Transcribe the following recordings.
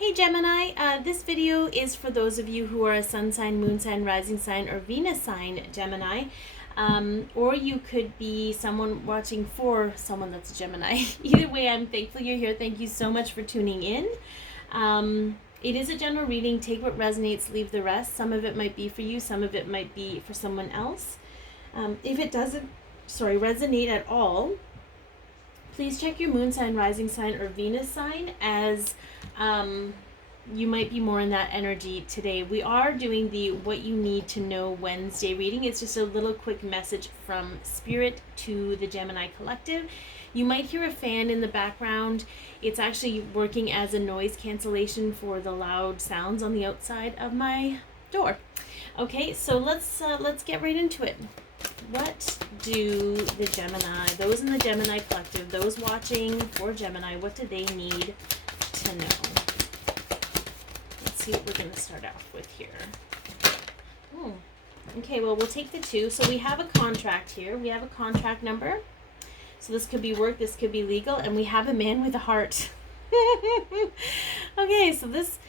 Hey Gemini, this video is for those of you who are a sun sign, moon sign, rising sign, or Venus sign Gemini. Or you could be someone watching for someone that's a Gemini. Either way, I'm thankful you're here. Thank you so much for tuning in. It is a general reading. Take what resonates, leave the rest. Some of it might be for you, some of it might be for someone else. If it doesn't, resonate at all, please check your moon sign, rising sign, or Venus sign, as you might be more in that energy today. We are doing the What You Need to Know Wednesday reading. It's just a little quick message from Spirit to the Gemini Collective. You might hear a fan in the background. It's actually working as a noise cancellation for the loud sounds on the outside of my door. Okay, so let's get right into it. What do the Gemini, those in the Gemini Collective, those watching for Gemini, what do they need to know? Let's see what we're going to start off with here. Oh, okay, well, we'll take the two. So we have a contract here. We have a contract number. So this could be work, this could be legal, and we have a man with a heart. Okay, so this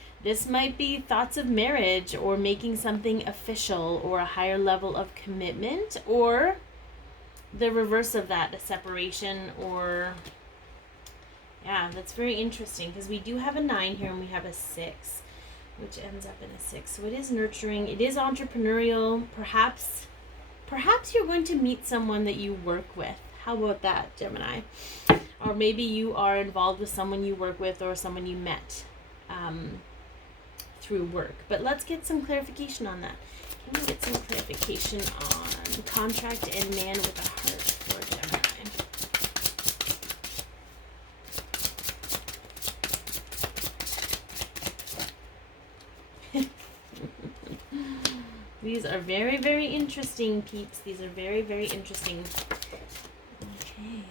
might be thoughts of marriage, or making something official, or a higher level of commitment, or the reverse of that, a separation, or yeah, that's very interesting because we do have a 9 here and we have a 6, which ends up in a 6. So it is nurturing, it is entrepreneurial. Perhaps you're going to meet someone that you work with. How about that, Gemini? Or maybe you are involved with someone you work with or someone you met through work. But let's get some clarification on that. Can we get some clarification on contract and man with a heart for Gemini? These are very, very interesting, peeps. These are very, very interesting. Okay.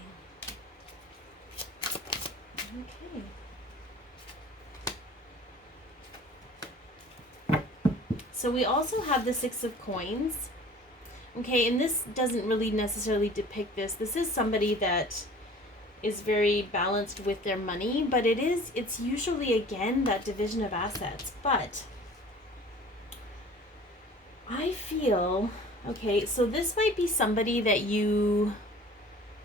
So we also have the 6 of coins. Okay, and this doesn't really necessarily depict this. This is somebody that is very balanced with their money, but it's usually, again, that division of assets. But I feel, okay, so this might be somebody that you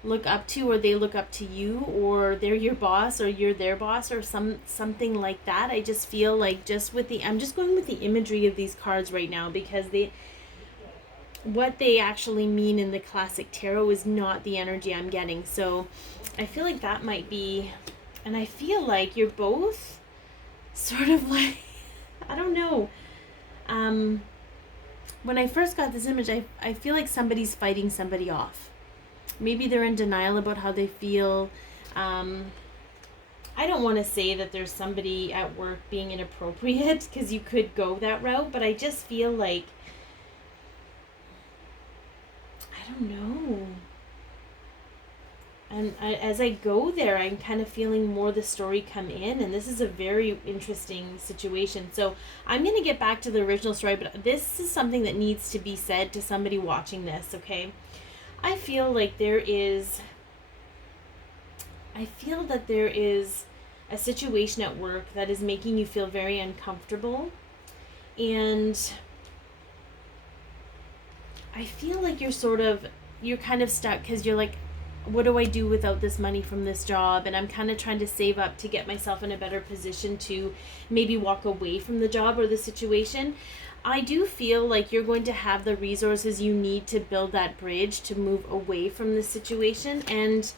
look up to, or they look up to you, or they're your boss or you're their boss, or something like that. I just feel like I'm just going with the imagery of these cards right now, because what they actually mean in the classic tarot is not the energy I'm getting. So I feel like that might be, and I feel like you're both sort of like, I don't know. When I first got this image, I feel like somebody's fighting somebody off. Maybe they're in denial about how they feel. I don't want to say that there's somebody at work being inappropriate, because you could go that route, but I just feel like, I don't know. And as I go there, I'm kind of feeling more the story come in, and this is a very interesting situation. So I'm going to get back to the original story, but this is something that needs to be said to somebody watching this, okay? I feel that there is a situation at work that is making you feel very uncomfortable, and I feel like you're kind of stuck, because you're like, what do I do without this money from this job? And I'm kind of trying to save up to get myself in a better position to maybe walk away from the job or the situation. I do feel like you're going to have the resources you need to build that bridge to move away from the situation. And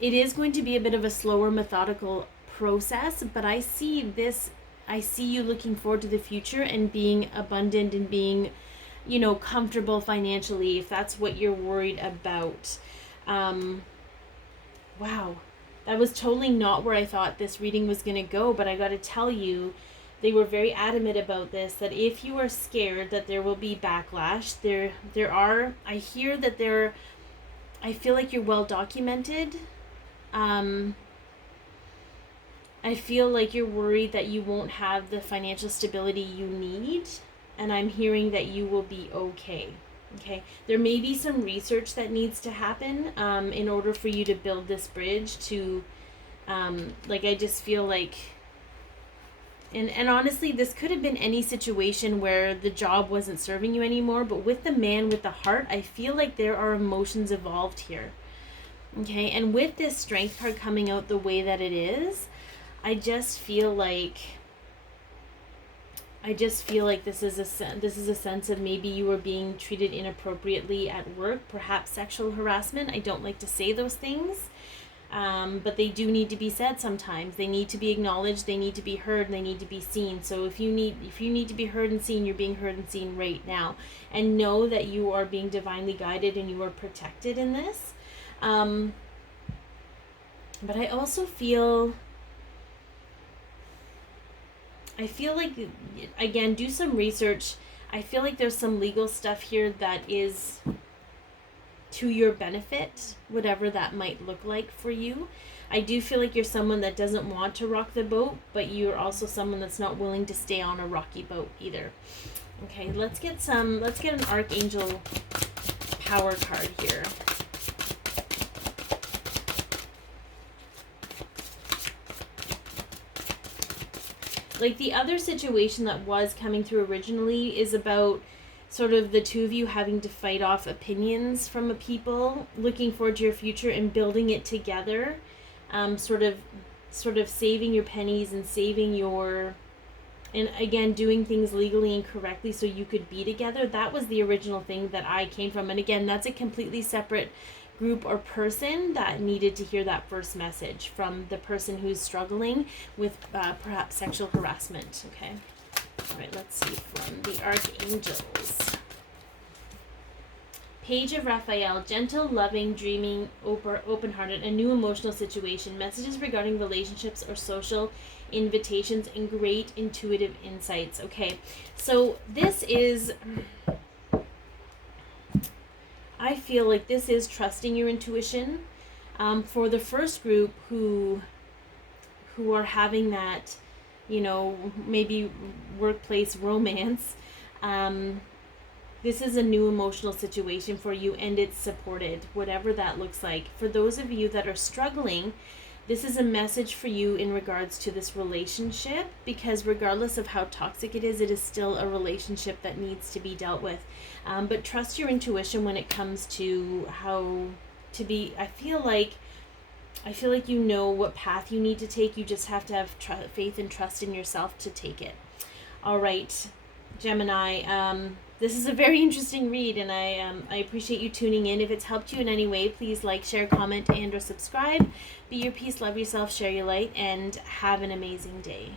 it is going to be a bit of a slower, methodical process, but I see you looking forward to the future and being abundant and being, comfortable financially, if that's what you're worried about. Wow, that was totally not where I thought this reading was going to go, but I got to tell you, they were very adamant about this, that if you are scared that there will be backlash, I feel like you're well documented. I feel like you're worried that you won't have the financial stability you need, and I'm hearing that you will be okay. Okay, there may be some research that needs to happen in order for you to build this bridge to, I just feel like And honestly, this could have been any situation where the job wasn't serving you anymore, but with the man with the heart, I feel like there are emotions involved here. Okay, and with this Strength card coming out the way that it is, I just feel like this is a sense of maybe you were being treated inappropriately at work, perhaps sexual harassment. I don't like to say those things. But they do need to be said sometimes. They need to be acknowledged, they need to be heard, and they need to be seen. So if you need to be heard and seen, you're being heard and seen right now. And know that you are being divinely guided and you are protected in this. But I also feel like, again, do some research. I feel like there's some legal stuff here that is to your benefit, whatever that might look like for you. I do feel like you're someone that doesn't want to rock the boat, but you're also someone that's not willing to stay on a rocky boat either. Okay, let's get an Archangel power card here. Like the other situation that was coming through originally is about sort of the two of you having to fight off opinions from a people, looking forward to your future and building it together, sort of saving your pennies and and again doing things legally and correctly so you could be together. That was the original thing that I came from, and again, that's a completely separate group or person that needed to hear that first message from the person who's struggling with perhaps sexual harassment. Okay. All right, let's see from the Archangels. Page of Raphael, gentle, loving, dreaming, open-hearted, a new emotional situation, messages regarding relationships or social invitations, and great intuitive insights. Okay, so I feel like this is trusting your intuition. For the first group who are having that, maybe workplace romance, this is a new emotional situation for you, and it's supported, whatever that looks like. For those of you that are struggling, this is a message for you in regards to this relationship, because regardless of how toxic it is still a relationship that needs to be dealt with. But trust your intuition when it comes to how to be. I feel like you know what path you need to take. You just have to have faith and trust in yourself to take it. All right, Gemini. This is a very interesting read, and I appreciate you tuning in. If it's helped you in any way, please like, share, comment, and/or subscribe. Be your peace, love yourself, share your light, and have an amazing day.